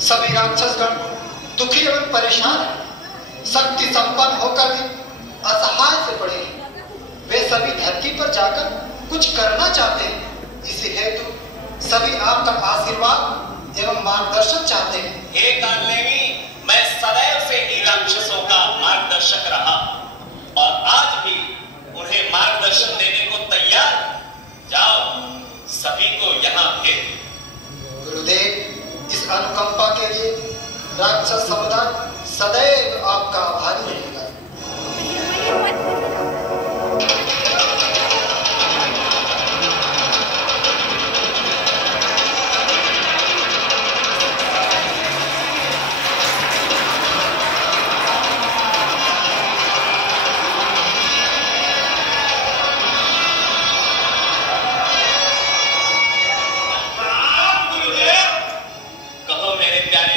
सभी राक्षसगण दुखी एवं परेशान हैं, शक्ति संपन्न होकर भी असहाय से पड़े हैं। वे सभी धरती पर जाकर कुछ करना चाहते हैं, इसी हेतु सभी आपका आशीर्वाद एवं मार्गदर्शन चाहते हैं। हे कालनेमी, मैं सदैव से ही राक्षसों का मार्गदर्शक रहा और आज भी उन्हें मार्गदर्शन देने को तैयार। जाओ, सभी को यहाँ भेज। गुरुदेव, इस अनुकंपा के लिए राक्षस समुदाय सदैव आपका आभारी रहेगा।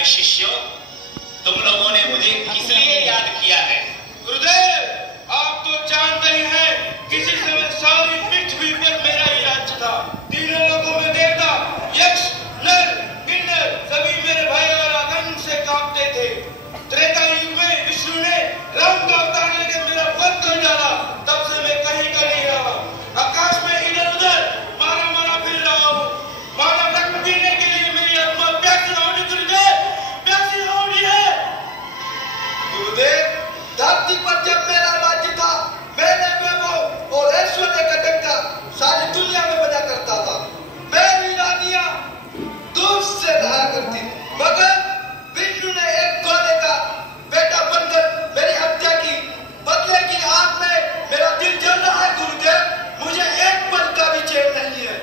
शिष्यों, तुम लोगों ने मुझे किस लिए याद किया है? गुरुदेव, आप तो जानते ही हैं, किसी समय सारी पृथ्वी पर मेरा ही राज्य था। तीनों लोगों में देवता, यक्ष, नर, किन्नर सभी मेरे भय और आतंक से कांपते थे। त्रेता युग में विष्णु ने राम का अवतार लेकर मेरा वध कर डाला। तब से मैं कहीं का नहीं रहा, आकाश में इधर उधर मारा मारा फिर रहा हूँ। माना रक्त पीने के लिए मेरी आत्मा प्यासी हो रही। गुरुदेव, धरती पर जब मेरा राज्य था, मैंने वैभव और ऐश्वर्य का डंका सारी दुनिया में बजा करता था। मेरी रानियां दूर से रहा करती, मगर विष्णु ने एक कोने का बेटा बनकर मेरी हत्या की। बदले की आग में मेरा दिल जल रहा है। गुरुदेव, मुझे एक पल का भी चैन नहीं है।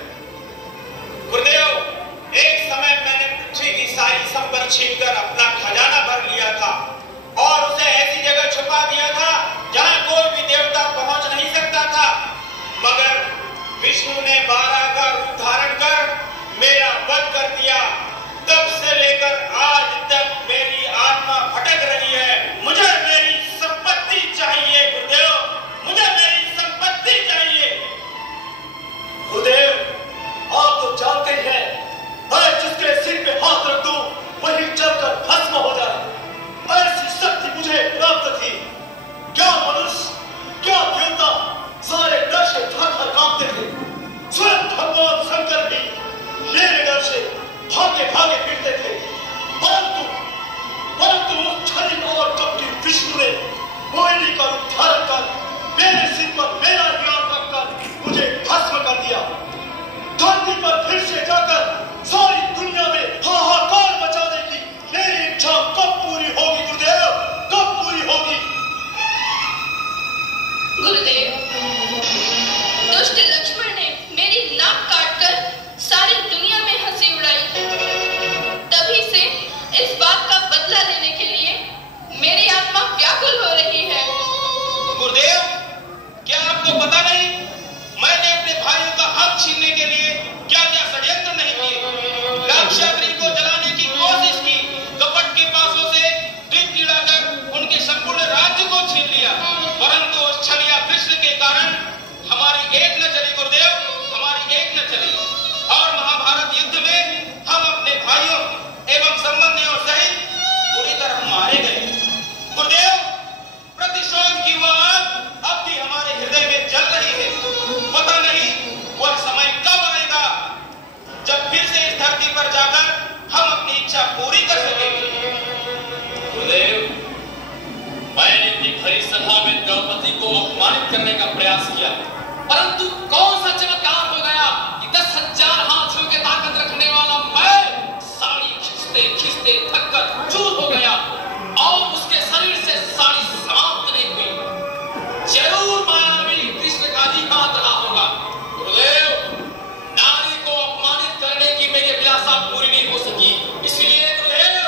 गुरुदेव, एक समय मैंने पृथ्वी की सारी संपत्ति छीनकर अपना खजाना भर लिया था और उसे ऐसी जगह छुपा दिया था जहां कोई भी देवता पहुंच नहीं सकता था। मगर विष्णु ने 12 का रूप धारण कर मेरा वध कर दिया। तब से लेकर आज तक मेरी आत्मा भटक रही है। मुझे मेरी संपत्ति चाहिए गुरुदेव, मुझे मेरी संपत्ति चाहिए। गुरुदेव, आप तो जानते हैं, मैं जिसके सिर पे हाथ रख दूं वही जलकर भस्म हो जाए, ऐसी शक्ति मुझे प्राप्त थी। क्या मनुष्य, क्या देवता, सारे डर से थर-थर कांपते थे। स्वयं भगवान शंकर भी मेरे डर से भागे भागे फिरते थे। परंतु उस छली और कपटी विष्णु ने मोहिनी का रूप धारण कर मेरे सिर पर मेरा ज्ञान रखकर मुझे भस्म कर दिया। धरती पर फिर से जाकर सारी दुनिया में हाहाकार मचाने की मेरी इच्छा कब पूरी होगी गुरुदेव, कब पूरी होगी? गुरुदेव, दुष्ट लक्ष्मण ने मेरी नाक काटकर सारी दुनिया में हंसी उड़ाई। तभी से इस बात का बदला लेने के लिए मेरी आत्मा व्याकुल हो रही है। गुरुदेव, क्या आपको पता नहीं मैंने अपने भाइयों का हक छीनने के लिए क्या क्या षड्यंत्र नहीं किए। राक्षसरी को जलाने की कोशिश की, कपट के पासों से द्वीप गिराकर उनके संपूर्ण राज्य को छीन लिया। परंतु उस छलिया कृष्ण के कारण हमारी एक न चली गुरुदेव, हमारी एक न चली और महाभारत युद्ध में हम अपने भाइयों एवं संबंधियों सहित पूरी तरह मारे गए। गुरुदेव, प्रतिशोध की वह आग अब भी हमारे हृदय में जल रही है। पता नहीं वह समय कब आएगा जब फिर से इस धरती पर जाकर हम अपनी इच्छा पूरी कर सकेंगे। गुरुदेव, मैंने अपनी भरी सभा में द्रौपदी को अपमानित करने का प्रयास किया, परंतु कौन सा चमत्कार हो गया कि 10,000 हाथियों के ताकत रखने वाला मैं साड़ी खींचते खींचते थककर चूर हो गया और उसके शरीर से साड़ी समाप्त नहीं हुई। जरूर मायावी कृष्ण का ही हाथ रहा होगा। गुरुदेव, नारी को अपमानित करने की मेरी अभिलाषा पूरी नहीं हो सकी, इसलिए गुरुदेव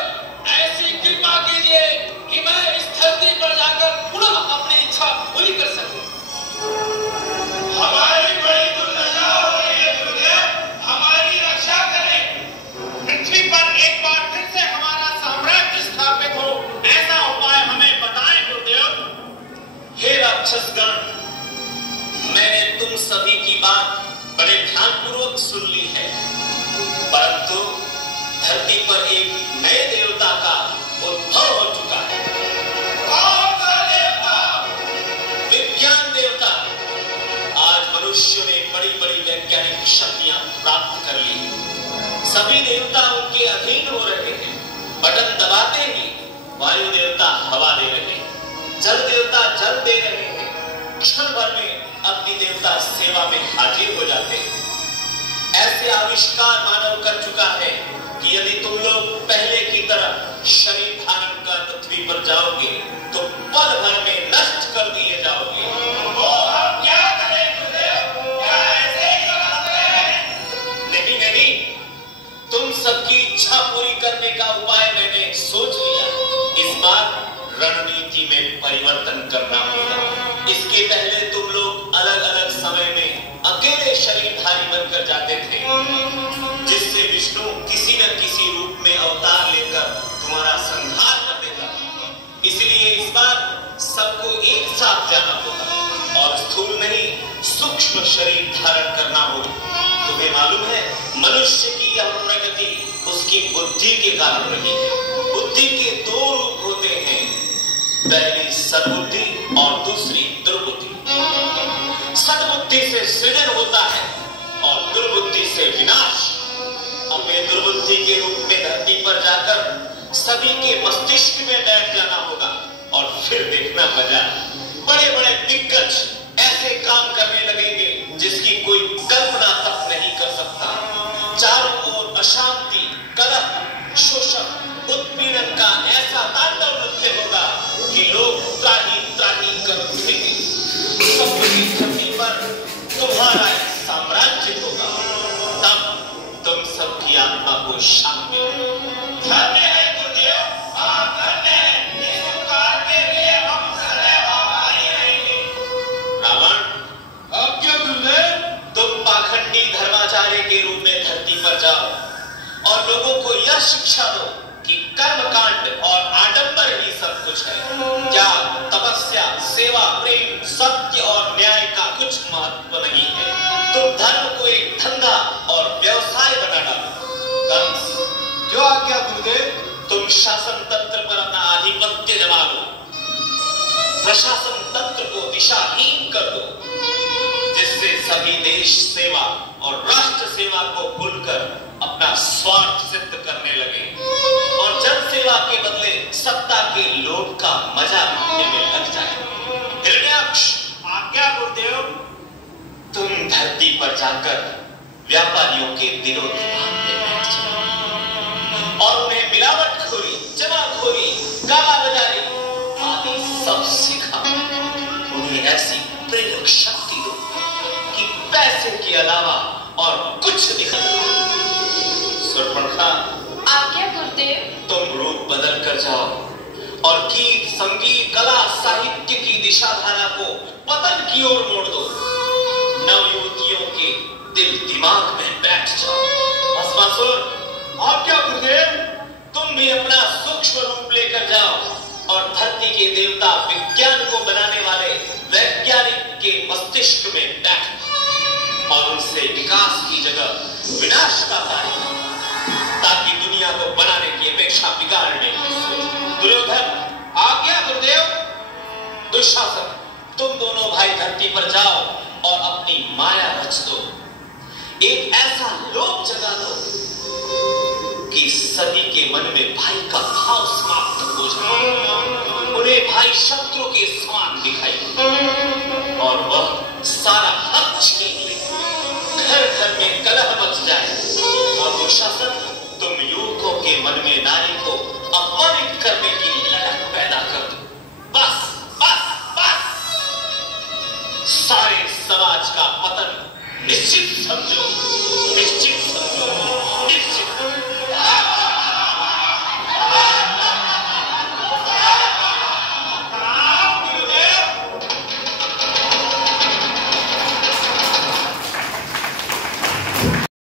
ऐसी कृपा कीजिए कि मैं इस धरती पर जाकर पुनः अपनी इच्छा पूरी कर सकूं। हमारी बड़ी दुर्दशा हो रही है गुरुदेव, हमारी रक्षा करें। पृथ्वी पर एक बार फिर से हमारा साम्राज्य स्थापित हो, ऐसा उपाय हमें बताएं गुरुदेव। हे राक्षसगण, मैंने तुम सभी की बात बड़े ध्यानपूर्वक सुन ली है, परंतु धरती पर एक नए देव वायु देवता हवा दे रहे हैं, जल देवता जल दे रहे हैं, क्षण भर में अपनी देवता सेवा में हाजिर हो जाते हैं। ऐसे आविष्कार मानव कर चुका है कि यदि तुम लोग पहले की तरह शरीर धारण कर पृथ्वी पर जाओगे तो पल भर में नष्ट कर दिए जाओगे। तो हम क्या करें गुरुदेव? क्या ऐसे ही रहते हैं? नहीं नहीं, तुम सबकी इच्छा पूरी करने का उपाय मैंने सोच लिया। इस बार रणनीति में परिवर्तन करना होगा। इसके पहले तुम लोग अलग अलग समय में अकेले शरीरधारी बनकर जाते थे, जिससे विष्णु किसी न किसी रूप में अवतार लेकर तुम्हारा संहार कर देगा। इसलिए इस बार सबको एक साथ जाना होगा और स्थूल नहीं सूक्ष्म शरीर धारण करना होगा। तुम्हें मालूम है मनुष्य की यह प्रगति उसकी बुद्धि के कारण रही है। बुद्धि के दो रूप होते हैं, पहली सद्बुद्धि और दूसरी दुर्बुद्धि। सद्बुद्धि से सृजन होता है और दुर्बुद्धि से विनाश। हमें दुर्बुद्धि के रूप में धरती पर जाकर सभी के मस्तिष्क में बैठ जाना होगा और फिर देखना मजा। बड़े बड़े दिग्गज ऐसे काम करने लगेंगे जिसकी कोई कल्पना तक नहीं कर सकता। चारों ओर अशांति, कलह, शोषण, उत्पीड़न का ऐसा तांडव नृत्य होगा कि लोग त्राही त्राही कर उठेंगे। सबकी धरती पर तुम्हारा एक साम्राज्य होगा। तब तुम सबकी आत्मा को शांति मिलेगी। धन्य है गुरुदेव, आप धन्य हैं। इस उपकार के लिए हम सदैव आभारी रहेंगे। रावण, अब क्या गुरुदेव? तुम पाखंडी धर्माचार्य के रूप में धरती पर जाओ और लोगों को यह शिक्षा दो कि कर्मकांड और आडंबर ही सब कुछ है। त्याग, तपस्या, सेवा, प्रेम, सत्य और न्याय का कुछ महत्व नहीं है। तुम धर्म को एक धंधा और व्यवसाय बना डालो। कंस, जो आज्ञा गुरुदेव। तुम शासन तंत्र पर अपना आधिपत्य जमा लो। प्रशासन तंत्र को दिशाहीन कर दो, जिससे सभी देश सेवा और राष्ट्र सेवा को भूलकर अपना स्वार्थ सिद्ध करने लगे और जन सेवा के बदले सत्ता के लोभ का मजा लेने में लग जाए। हिरण्याक्ष, आज्ञा गुरुदेव। तुम धरती पर जाकर व्यापारियों के दिलों दिमाग में बैठ जाओ और उन्हें मिलावटखोरी, जमाखोरी, कालाबाजारी आदि सब सिखा। उन्हें ऐसी प्रेरक शक्ति दो कि पैसे के अलावा और कुछ दिखाना। सुर्पणखा, आज्ञा गुरुदेव। तुम रूप बदल कर जाओ और गीत, संगीत, कला, साहित्य की दिशाधारा को पतन की ओर मोड़ दो। नवयुवतियों के दिल दिमाग में बैठ जाओ। भस्मासुर, आज्ञा गुरुदेव। तुम भी अपना सूक्ष्म रूप लेकर जाओ और धरती के देवता विज्ञान को बनाने वाले वैज्ञानिक के मस्तिष्क में बैठ और उनसे विकास की जगह विनाश का कार्य, ताकि दुनिया को बनाने की अपेक्षा बिगाड़ने की सोच। दुर्योधन, आज्ञा गुरुदेव। दुशासन, तुम दोनों भाई धरती पर जाओ और अपनी माया रच दो। एक ऐसा लोभ जगा दो कि सभी के मन में भाई का भाव समाप्त हो जाए। उन्हें भाई शत्रु के समान दिखाई और वह सारा हक छीन ले। घर घर में कलह मच जाए और दुशासन, तुम युवकों के मन में नारी को अपमानित करने की ललक पैदा कर दो। बस बस बस, सारे समाज का पतन निश्चित समझो, निश्चित समझो, निश्चित।